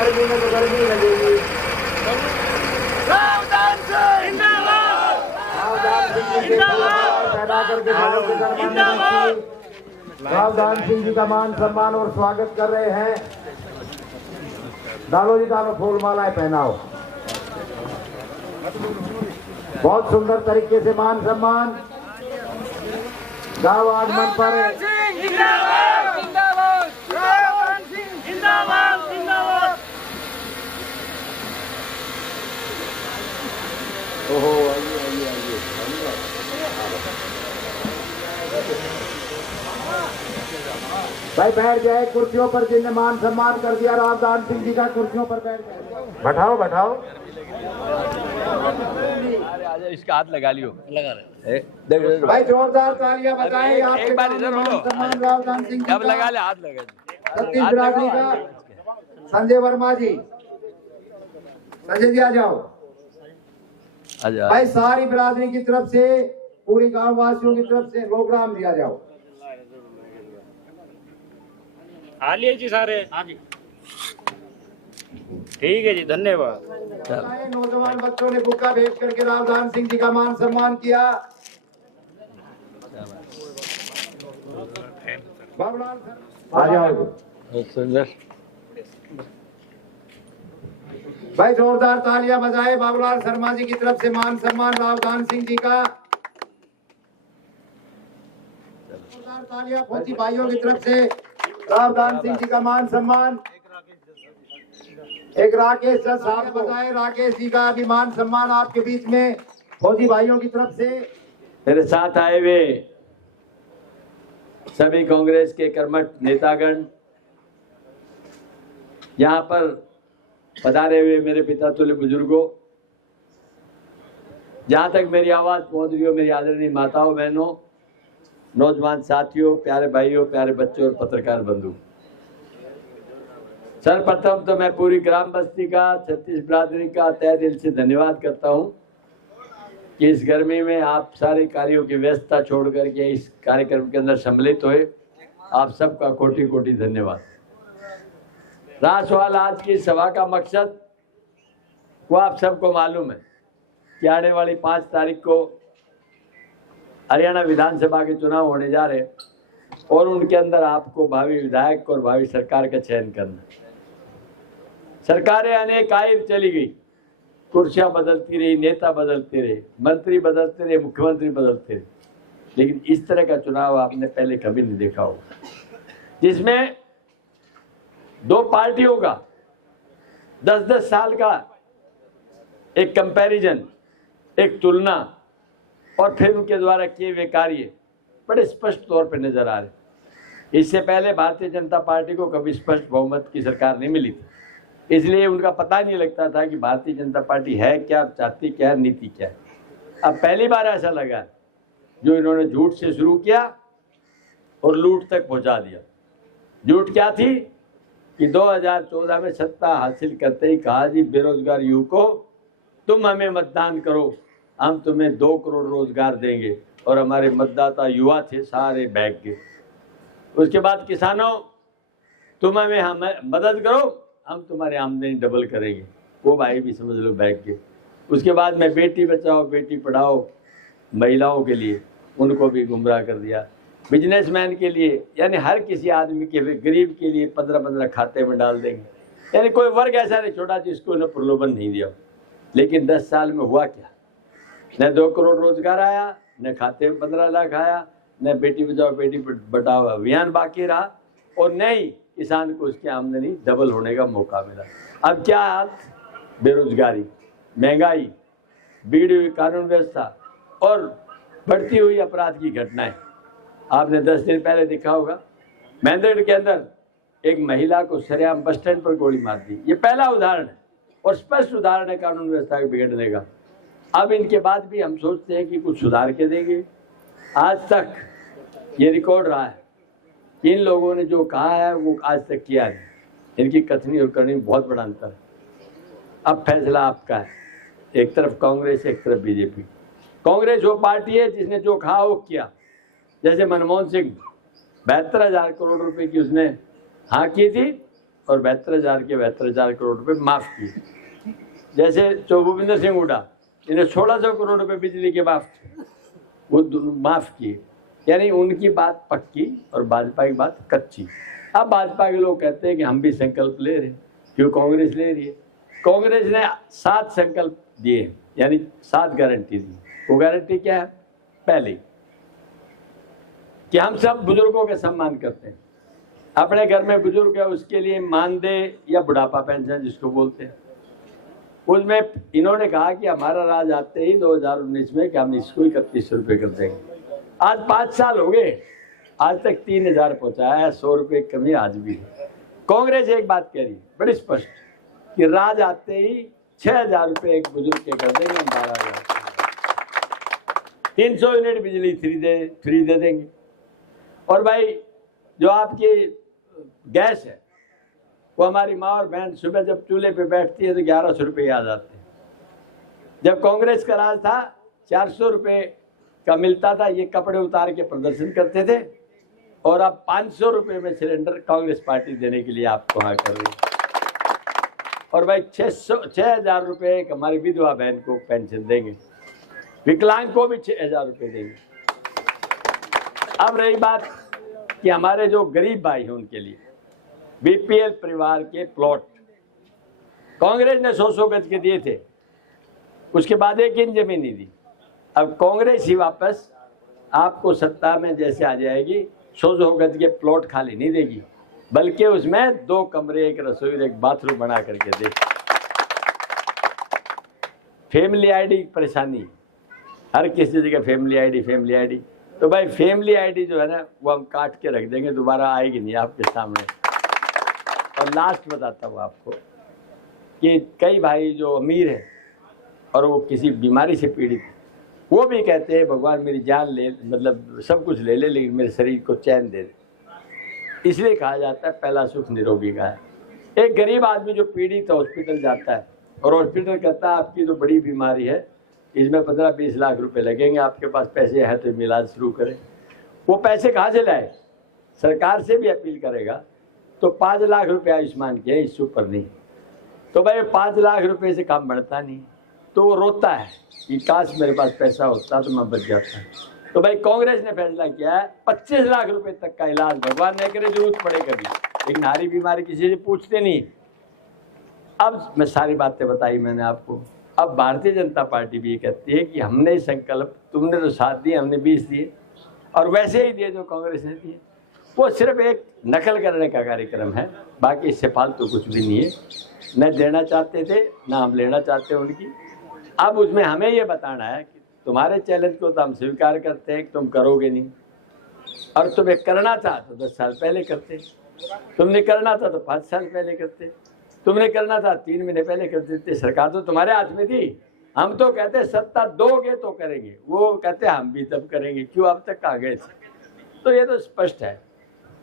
गर्मी में तो गर्मी लगेगी। सावधान सिंह जिंदाबाद। पैदा करके सावधान सिंह जी का मान सम्मान और स्वागत कर रहे हैं। डालो जी डालो, फूल मालाएं पहनाओ। बहुत सुंदर तरीके से मान सम्मान गांव आगमन पर। जिंदाबाद जिंदाबाद सावधान सिंह जिंदाबाद जिंदाबाद। ओहो आइए भाई बैठ जाए कुर्सियों पर। जिनने मान सम्मान कर दिया रावदान सिंह जी का, कुर्सियों पर बैठ जाए। बैठाओ बैठाओ। इसका हाथ लगा लियो। लगा रहे देखो भाई जोरदार तालियां बजाएं। एक बार इधर हो लो। सम्मान रावदान सिंह जी अब लगा ले, हाथ लगा छत्तीस बिरादरी का संजय वर्मा जी। संजय जी आ जाओ। भाई सारी बिरादरी की तरफ से, पूरी गांव वासियों की तरफ से प्रोग्राम दिया जाओ। आलिए जी सारे। हाँ जी ठीक है जी, धन्यवाद। नौजवान बच्चों ने बुक्का भेज करके रावदान सिंह जी का मान सम्मान किया। बाबूलाल सर आ जाओ। सुंदर भाई जोरदार तालियां बजाए बाबूलाल शर्मा जी की तरफ से मान सम्मान रावदान सिंह जी का। जोरदार तालियां फौजी भाइयों की तरफ से रावदान सिंह जी का मान सम्मान। एक राकेश सर साहब बजाए, राकेश जी का भी मान सम्मान आपके बीच में फौजी भाइयों की तरफ से। मेरे साथ आए हुए सभी कांग्रेस के कर्मठ नेतागण, यहाँ पर पधारे हुए मेरे पिता तुल्य बुजुर्गों, जहाँ तक मेरी आवाज पहुंच रही हो, मेरी आदरणीय माताओं बहनों, नौजवान साथियों, प्यारे भाइयों, प्यारे बच्चों और पत्रकार बंधु, सर्वप्रथम तो मैं पूरी ग्राम बस्ती का, छत्तीस बिरादरी का तहे दिल से धन्यवाद करता हूं कि इस गर्मी में आप सारे कार्यों की व्यस्तता छोड़ करके इस कार्यक्रम के अंदर सम्मिलित हुए। आप सबका कोटि कोटि धन्यवाद। रहा सवाल आज की सभा का मकसद, वो आप सबको मालूम है कि आने वाली 5 तारीख को हरियाणा विधानसभा के चुनाव होने जा रहे हैं और उनके अंदर आपको भावी विधायक और भावी सरकार का चयन करना। सरकारें अनेक आई चली गई, कुर्सियां बदलती रही, नेता बदलते रहे, मंत्री बदलते रहे, मुख्यमंत्री बदलते रहे, लेकिन इस तरह का चुनाव आपने पहले कभी नहीं देखा होगा, जिसमें 2 पार्टियों का 10-10 साल का एक कंपैरिजन, एक तुलना और फिर उनके द्वारा किए हुए कार्य बड़े स्पष्ट तौर पर नजर आ रहे। इससे पहले भारतीय जनता पार्टी को कभी स्पष्ट बहुमत की सरकार नहीं मिली थी, इसलिए उनका पता नहीं लगता था कि भारतीय जनता पार्टी है क्या, चाहती क्या है, नीति क्या है। अब पहली बार ऐसा लगा जो इन्होंने झूठ से शुरू किया और लूट तक पहुंचा दिया। झूठ क्या थी कि 2014 में सत्ता हासिल करते ही कहा जी बेरोजगार युवकों तुम हमें मतदान करो, हम तुम्हें 2 करोड़ रोजगार देंगे, और हमारे मतदाता युवा थे सारे बैग गए। उसके बाद किसानों तुम हमें मदद करो, हम तुम्हारी आमदनी डबल करेंगे, वो भाई भी समझ लो बैग गए। उसके बाद में बेटी बचाओ बेटी पढ़ाओ महिलाओं के लिए, उनको भी गुमराह कर दिया। बिजनेसमैन के लिए यानी हर किसी आदमी के, गरीब के लिए 15-15 खाते में डाल देंगे, यानी कोई वर्ग ऐसा नहीं छोड़ा जिसको उन्हें प्रलोभन नहीं दिया। लेकिन 10 साल में हुआ क्या, न 2 करोड़ रोजगार आया, न खाते में 15 लाख आया, न बेटी बचाओ बेटी पढ़ाओ अभियान बाकी रहा, और न ही किसान को उसकी आमदनी डबल होने का मौका मिला। अब क्या हाल, बेरोजगारी, महंगाई, बिगड़ी हुई कानून व्यवस्था और बढ़ती हुई अपराध की घटनाएं। आपने 10 दिन पहले देखा होगा महेंद्रगढ़ के अंदर एक महिला को सरेआम बस स्टैंड पर गोली मार दी। ये पहला उदाहरण है और स्पष्ट उदाहरण है कानून व्यवस्था के बिगड़ने का। अब इनके बाद भी हम सोचते हैं कि कुछ सुधार के देंगे। आज तक ये रिकॉर्ड रहा है, इन लोगों ने जो कहा है वो आज तक किया नहीं। इनकी कथनी और करनी में बहुत बड़ा अंतर है। अब फैसला आपका है, एक तरफ कांग्रेस एक तरफ बीजेपी। कांग्रेस वो पार्टी है जिसने जो कहा वो किया। जैसे मनमोहन सिंह 72,000 करोड़ रुपए की उसने हाँ की थी और 72,000 के 72,000 करोड़ रुपए माफ किए। जैसे भूपिंदर सिंह हुड्डा, इन्हें 1600 करोड़ रुपए बिजली के माफ किए। यानी उनकी बात पक्की और भाजपा की बात कच्ची। अब भाजपा के लोग कहते हैं कि हम भी संकल्प ले रहे हैं, क्यों कांग्रेस ले रही है? कांग्रेस ने 7 संकल्प दिए, यानी 7 गारंटी दी। वो गारंटी क्या है? पहली कि हम सब बुजुर्गों का सम्मान करते हैं, अपने घर में बुजुर्ग है उसके लिए मानदेय या बुढ़ापा पेंशन जिसको बोलते हैं, उसमें इन्होंने कहा कि हमारा राज आते ही 2019 में कि हम इसको 3100 रुपये कर देंगे। आज 5 साल हो गए, आज तक 3000 पहुंचाया है, 100 रुपये कमी आज भी है। कांग्रेस एक बात कह रही बड़ी स्पष्ट कि राज आते ही 6000 रुपये एक बुजुर्ग के कर देंगे, 12,000, 300 यूनिट बिजली फ्री दे देंगे। और भाई जो आपकी गैस है, वो हमारी माँ और बहन सुबह जब चूल्हे पे बैठती है तो 1100 रुपये याद आते हैं। जब कांग्रेस का राज था 400 रुपये का मिलता था, ये कपड़े उतार के प्रदर्शन करते थे, और अब 500 रुपये में सिलेंडर कांग्रेस पार्टी देने के लिए आपको हाँ कर रही है। और भाई 6,000 रुपये हमारी विधवा बहन को पेंशन देंगे, विकलांग को भी 6,000 रुपये देंगे। अब रही बात कि हमारे जो गरीब भाई हैं उनके लिए बीपीएल परिवार के प्लॉट कांग्रेस ने 100 गज के दिए थे, उसके बाद 1 इंच जमीन नहीं दी। अब कांग्रेस ही वापस आपको सत्ता में जैसे आ जाएगी 100 गज के प्लॉट खाली नहीं देगी, बल्कि उसमें 2 कमरे, 1 रसोई और 1 बाथरूम बना करके दे। फैमिली आईडी परेशानी, हर किसी जगह फैमिली आईडी। तो भाई फैमिली आईडी जो है ना वो हम काट के रख देंगे, दोबारा आएगी नहीं आपके सामने। और लास्ट बताता हूँ आपको कि कई भाई जो अमीर है और वो किसी बीमारी से पीड़ित है, वो भी कहते हैं भगवान मेरी जान ले, मतलब सब कुछ ले ले लेकिन मेरे शरीर को चैन दे दे। इसलिए कहा जाता है पहला सुख निरोगी का है। एक गरीब आदमी जो पीड़ित है हॉस्पिटल जाता है और हॉस्पिटल कहता है आपकी तो बड़ी बीमारी है, इसमें 15-20 लाख रुपए लगेंगे, आपके पास पैसे हैं तो इलाज शुरू करें। वो पैसे कहाँ से लाए? सरकार से भी अपील करेगा तो 5 लाख रुपए आयुष्मान के हैं, इससे ऊपर नहीं। तो भाई 5 लाख रुपए से काम बढ़ता नहीं, तो वो रोता है कि काश मेरे पास पैसा होता तो मैं बच जाता। तो भाई कांग्रेस ने फैसला किया है 25 लाख रुपए तक का इलाज, भगवान न करे जरूरत पड़े कभी, लेकिन हारी बीमारी किसी से पूछते नहीं। अब मैं सारी बातें बताई मैंने आपको। अब भारतीय जनता पार्टी भी ये कहती है कि हमने संकल्प, तुमने तो 7 दिए, हमने 20 दिए, और वैसे ही दिए जो कांग्रेस ने दिए। वो सिर्फ एक नकल करने का कार्यक्रम है, बाकी इससे फालतू कुछ भी नहीं है। न देना चाहते थे न हम लेना चाहते हैं उनकी। अब उसमें हमें ये बताना है कि तुम्हारे चैलेंज को तो हम स्वीकार करते हैं कि तुम करोगे नहीं, और तुम्हें करना था तो 10 साल पहले करते, तुमने करना था तो 5 साल पहले करते, तुमने करना था 3 महीने पहले कर देते। सरकार तो तुम्हारे हाथ में थी। हम तो कहते सत्ता दोगे तो करेंगे, वो कहते हम भी तब करेंगे, क्यों अब तक कहाँ गए थे? तो ये तो स्पष्ट है।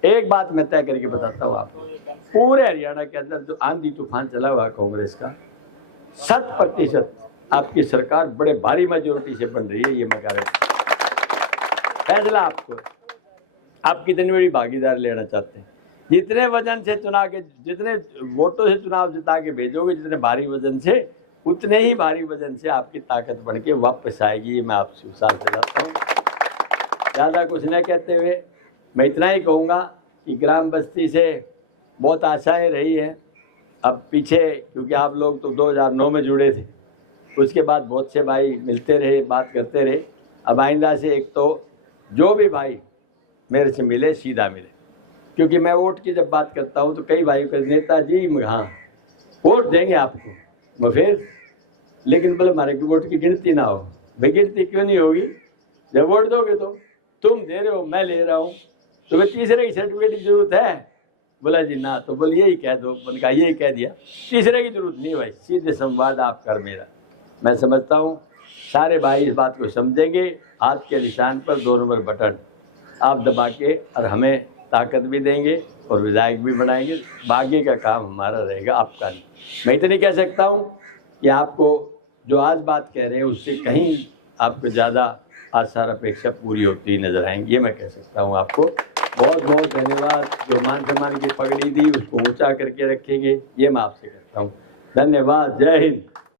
एक बात मैं तय करके बताता हूँ आपको, पूरे हरियाणा के अंदर जो आंधी तूफान चला हुआ कांग्रेस का, 100% आपकी सरकार बड़े भारी मेजोरिटी से बन रही है। ये मैं कह रहा हूँ, फैसला आपको, आप कितनी बड़ी भागीदार लेना चाहते हैं। जितने वजन से चुनाव के, जितने वोटों से चुनाव जिता के भेजोगे, जितने भारी वजन से, उतने ही भारी वजन से आपकी ताकत बन के वापस आएगी। ये मैं आपसे साथ से जाता हूँ। ज़्यादा कुछ न कहते हुए मैं इतना ही कहूँगा कि ग्राम बस्ती से बहुत आशाएं रही हैं। अब पीछे क्योंकि आप लोग तो 2009 में जुड़े थे, उसके बाद बहुत से भाई मिलते रहे, बात करते रहे। अब आइंदा से एक तो जो भी भाई मेरे से मिले सीधा मिले, क्योंकि मैं वोट की जब बात करता हूँ तो कई भाइयों के नेताजी हाँ वोट देंगे आपको, मैं फिर लेकिन बोले हमारे की वोट की गिनती ना हो। भाई गिनती क्यों नहीं होगी? जब वोट दोगे तो तुम दे रहे हो, मैं ले रहा हूँ, तो भाई तीसरे की सर्टिफिकेट की जरूरत है? बोला जी ना, तो बोले यही कह दो। मैंने कहा यही कह दिया, तीसरे की जरूरत नहीं भाई, सीधे संवाद आप कर मेरा। मैं समझता हूँ सारे भाई इस बात को समझेंगे। हाथ के निशान पर 2 नंबर बटन आप दबा के और हमें ताकत भी देंगे और विधायक भी बनाएंगे। बाकी का काम हमारा रहेगा, आपका नहीं। मैं इतनी कह सकता हूँ कि आपको जो आज बात कह रहे हैं उससे कहीं आपको ज़्यादा आसार अपेक्षा पूरी होती नजर आएंगी, ये मैं कह सकता हूँ आपको। बहुत बहुत धन्यवाद। जो मान सम्मान की पगड़ी दी उसको ऊंचा करके रखेंगे, ये मैं आपसे करता हूँ। धन्यवाद। जय हिंद।